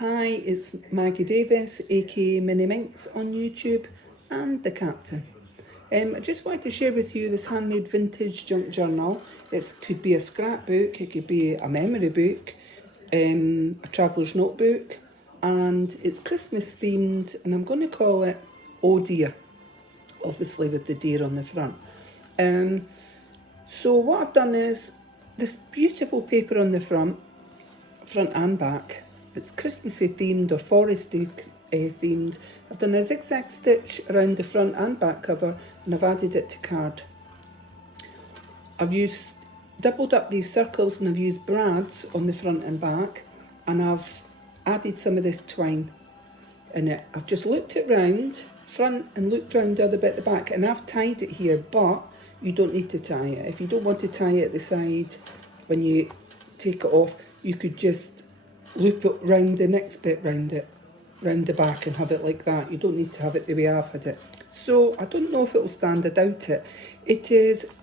Hi, it's Maggie Davis, aka Mini Minx on YouTube, and the Captain. I just wanted to share with you this handmade vintage junk journal. It could be a scrapbook, it could be a memory book, a traveller's notebook, and it's Christmas themed, and I'm going to call it Oh Dear, obviously with the deer on the front. So what I've done is this beautiful paper on the front and back. It's Christmassy themed or foresty themed. I've done a zigzag stitch around the front and back cover, and I've added it to card. I've doubled up these circles, and I've used brads on the front and back, and I've added some of this twine in it. I've just looped it round front and looped round the other bit at the back, and I've tied it here, but you don't need to tie it. If you don't want to tie it at the side when you take it off, you could just loop it round the next bit round the back and have it like that. You don't need to have it the way I've had it. So I don't know if it will stand without it. It is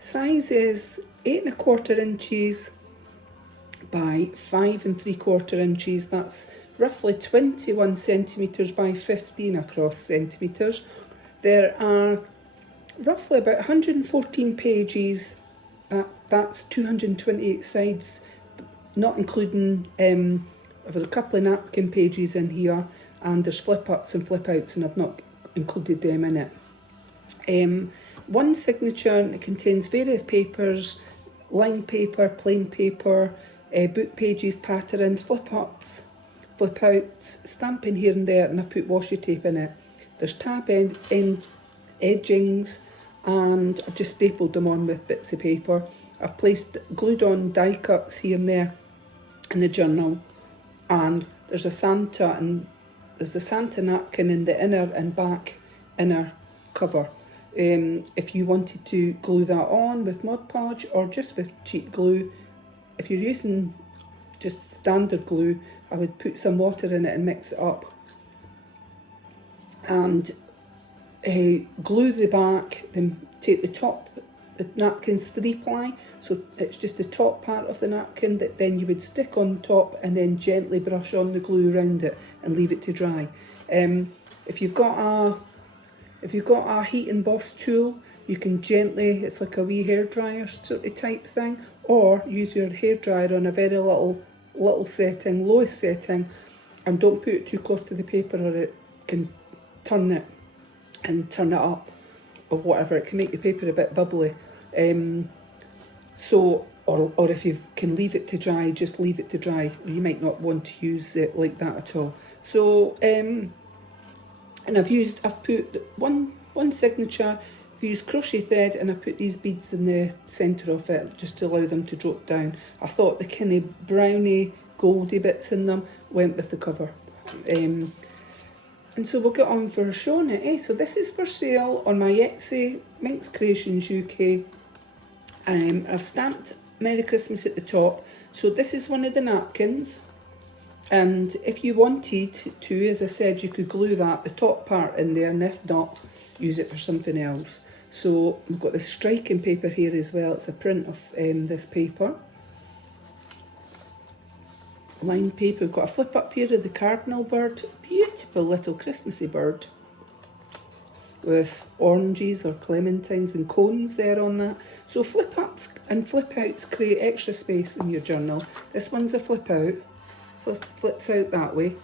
sizes 8 1/4 inches by 5 3/4 inches. That's roughly 21 centimetres by 15 across centimetres. There are roughly about 114 pages. That's 228 sides, not including I've got a couple of napkin pages in here, and there's flip ups and flip outs, and I've not included them in it. One signature, and it contains various papers, lined paper, plain paper, book pages patterned, flip ups, flip outs, stamping here and there, and I've put washi tape in it. There's tab end edgings, and I've just stapled them on with bits of paper. I've glued on die cuts here and there in the journal, and there's a Santa napkin in the inner and back inner cover. If you wanted to glue that on with Mod Podge or just with cheap glue, if you're using just standard glue, I would put some water in it and mix it up, and glue the back, then take the napkin's 3-ply, so it's just the top part of the napkin that then you would stick on top, and then gently brush on the glue around it and leave it to dry. If you've got a heat emboss tool, you can gently, it's like a wee hairdryer sort of type thing, or use your hairdryer on a very little setting, lowest setting, and don't put it too close to the paper, or it can turn it up or whatever. It can make the paper a bit bubbly. Or if you can leave it to dry, just leave it to dry. You might not want to use it like that at all. So and I've put one signature. I've used crochet thread, and I put these beads in the centre of it just to allow them to drop down. I thought the kind of browny goldy bits in them went with the cover. And so we'll get on for showing it. So this is for sale on my Etsy, MinxCreationsUK. I've stamped Merry Christmas at the top. So this is one of the napkins. And if you wanted to, as I said, you could glue the top part in there, and if not, use it for something else. So we've got this striking paper here as well. It's a print of this paper. Lined paper. We've got a flip up here of the cardinal bird, beautiful little Christmassy bird with oranges or clementines and cones there on that. So flip ups and flip outs create extra space in your journal. This one's a flip out, flips out that way,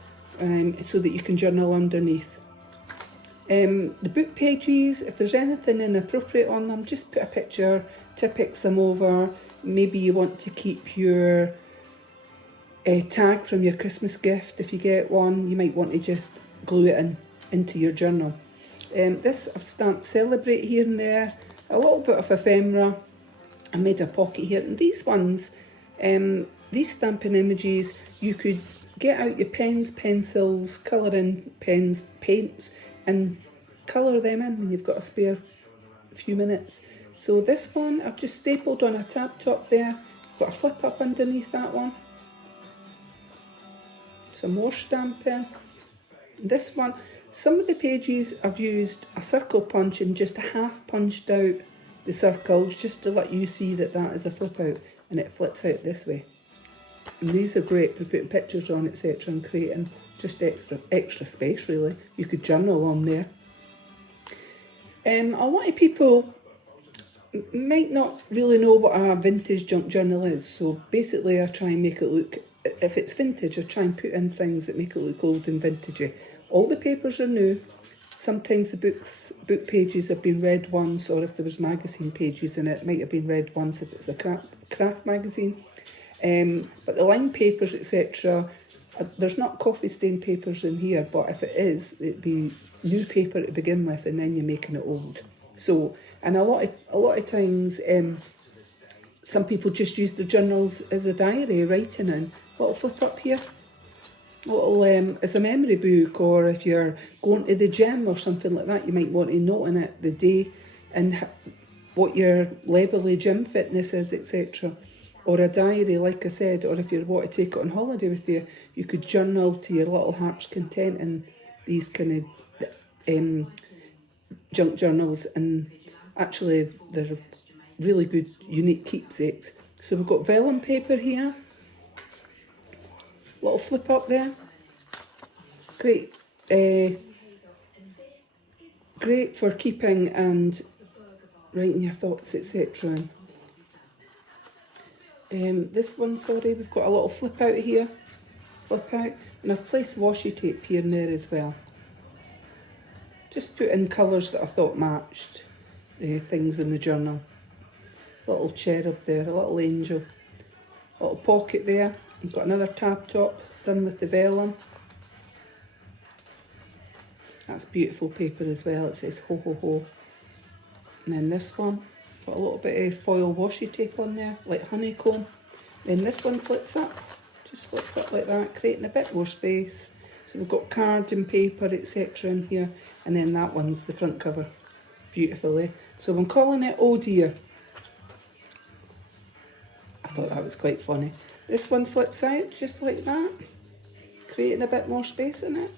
so that you can journal underneath. The book pages, if there's anything inappropriate on them, just put a picture, Tipp-Ex them over. Maybe you want to keep your tag from your Christmas gift. If you get one, you might want to just glue it into your journal. This I've stamped Celebrate here and there, a little bit of ephemera. I made a pocket here, and these ones, these stamping images, you could get out your pens, pencils, colouring pens, paints, and colour them in when you've got a spare few minutes. So this one I've just stapled on a tab top there, got a flip up underneath that one. Some more stamping. This one, some of the pages I've used a circle punch and just half punched out the circle just to let you see that is a flip out, and it flips out this way. And these are great for putting pictures on, etc., and creating just extra space, really. You could journal on there. A lot of people might not really know what a vintage junk journal is, so basically I try and make it look, if it's vintage, I try and put in things that make it look old and vintagey. All the papers are new. Sometimes the book pages have been read once, or if there was magazine pages in it, might have been read once if it's a craft magazine. But the lined papers, etc., there's not coffee stain papers in here, but if it is, it'd be new paper to begin with, and then you're making it old. So, and a lot of times, some people just use the journals as a diary, writing in. Little flip up here, little as a memory book, or if you're going to the gym or something like that, you might want to note in it the day and what your level of gym fitness is, etc. Or a diary, like I said, or if you want to take it on holiday with you, you could journal to your little heart's content in these kind of junk journals, and actually they're really good, unique keepsakes. So we've got vellum paper here, little flip up there, great, great for keeping and writing your thoughts, etc. This one, sorry, we've got a little flip out here, and I've placed washi tape here and there as well. Just put in colours that I thought matched things in the journal. Little cherub there, a little angel. Little pocket there. I've got another tab top done with the vellum. That's beautiful paper as well. It says ho ho ho. And then this one, got a little bit of foil washi tape on there, like honeycomb. Then this one flips up, just flips up like that, creating a bit more space. So we've got card and paper, etc. in here. And then that one's the front cover, beautifully. So I'm calling it Oh Dear. I thought that was quite funny. This one flips out just like that, creating a bit more space in it.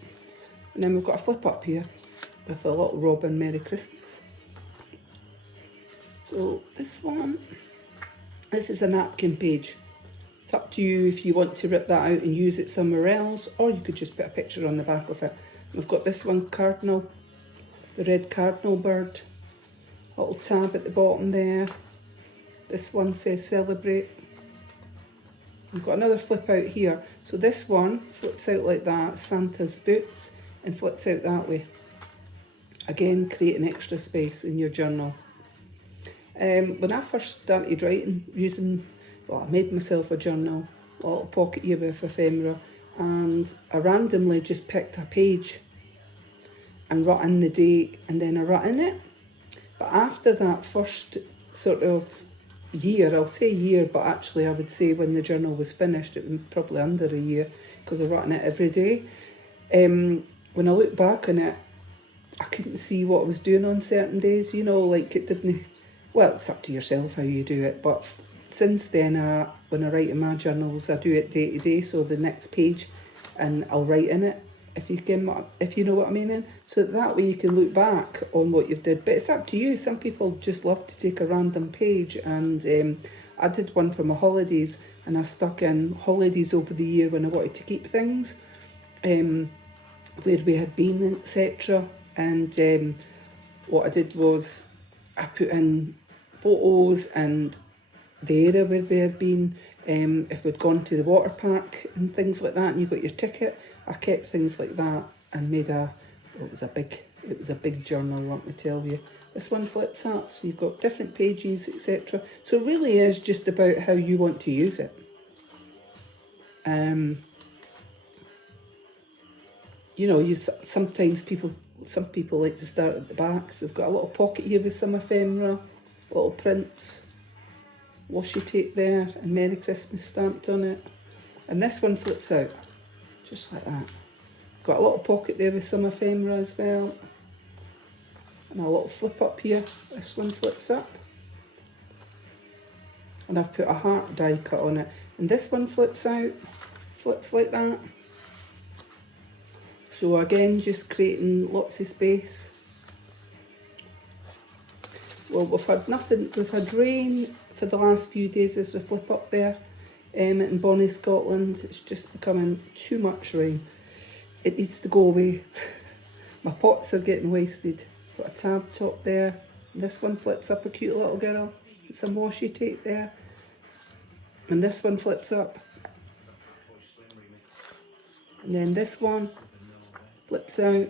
And then we've got a flip up here with a little robin, Merry Christmas. So this one, this is a napkin page. It's up to you if you want to rip that out and use it somewhere else, or you could just put a picture on the back of it. We've got this one, cardinal, the red cardinal bird. Little tab at the bottom there. This one says celebrate. We've got another flip out here. So this one flips out like that, Santa's boots, and flips out that way. Again, creating extra space in your journal. When I first started writing, I made myself a journal, a little pocket here with ephemera, and I randomly just picked a page and wrote in the date, and then I wrote in it. But after that first sort of year, I'll say year, but actually I would say when the journal was finished, it was probably under a year, because I wrote in it every day. When I look back on it, I couldn't see what I was doing on certain days, you know, like it didn't, well, it's up to yourself how you do it, but since then, when I write in my journals, I do it day to day, so the next page, and I'll write in it, if you know what I mean. So that way you can look back on what you've did, but it's up to you. Some people just love to take a random page, and I did one for my holidays, and I stuck in holidays over the year when I wanted to keep things, where we had been, etc. And what I did was I put in photos and the area where we had been, if we'd gone to the water park and things like that, and you got your ticket. I kept things like that and made it was a big journal, let me tell you. This one flips up, so you've got different pages, etc. So it really is just about how you want to use it. You know, sometimes some people like to start at the back, so we've got a little pocket here with some ephemera, little prints, washi tape there, and Merry Christmas stamped on it. And this one flips out, just like that. Got a little pocket there with some ephemera as well. And a little flip up here. This one flips up. And I've put a heart die cut on it. And this one flips out, flips like that. So again, just creating lots of space. Well, we've had rain for the last few days. There's a flip up there. in Bonnie, Scotland. It's just becoming too much rain. It needs to go away. My pots are getting wasted. Got a tab top there. This one flips up, a cute little girl. Some washi tape there. And this one flips up. And then this one flips out.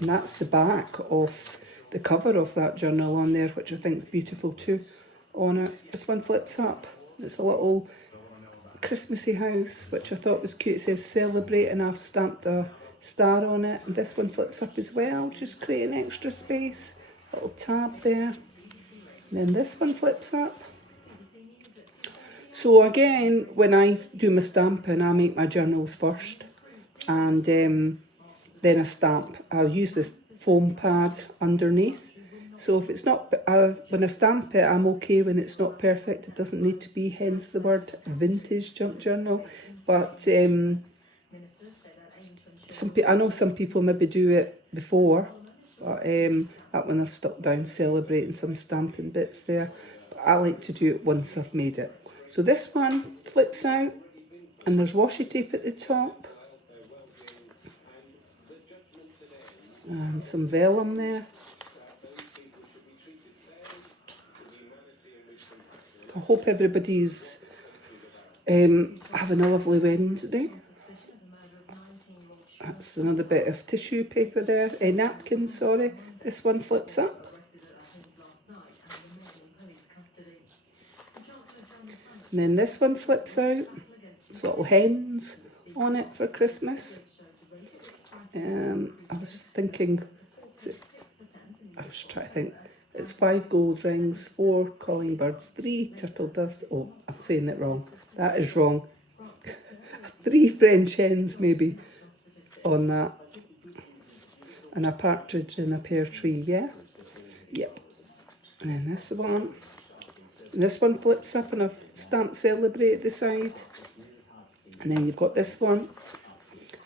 And that's the back of the cover of that journal on there, which I think is beautiful too on it. This one flips up. It's a little Christmassy house, which I thought was cute. It says celebrate and I've stamped a star on it. And this one flips up as well, just creating extra space. Little tab there. And then this one flips up. So again, when I do my stamping, I make my journals first. And then I stamp. I'll use this foam pad underneath. So if it's not, when I stamp it, I'm okay when it's not perfect. It doesn't need to be, hence the word vintage junk journal. But I know some people maybe do it before. But that one I've stuck down, celebrating some stamping bits there. But I like to do it once I've made it. So this one flips out, and there's washi tape at the top. And some velum there. I hope everybody's having a lovely Wednesday. That's another bit of tissue paper there. Napkins, sorry. This one flips up. And then this one flips out. It's little hens on it for Christmas. I was thinking, I was trying to think, it's 5 gold rings, 4 calling birds, 3 turtle doves. Oh, I'm saying it wrong. That is wrong. 3 French hens maybe on that. And a partridge in a pear tree, yeah? Yep. And then this one. And this one flips up and I've stamped celebrate at the side. And then you've got this one.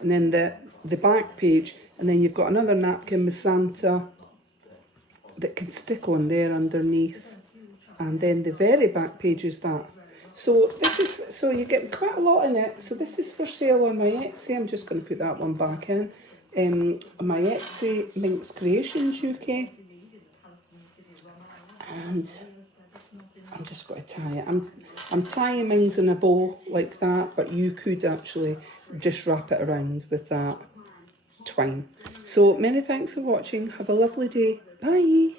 And then the back page. And then you've got another napkin with Santa that can stick on there underneath. And then the very back page is that. So this is, so you get quite a lot in it. So this is for sale on my Etsy. I'm just going to put that one back in. My Etsy, MinxCreationsUK. And I'm just going to tie it. I'm tying mines in a bow like that, but you could actually just wrap it around with that twine. So many thanks for watching. Have a lovely day. Bye.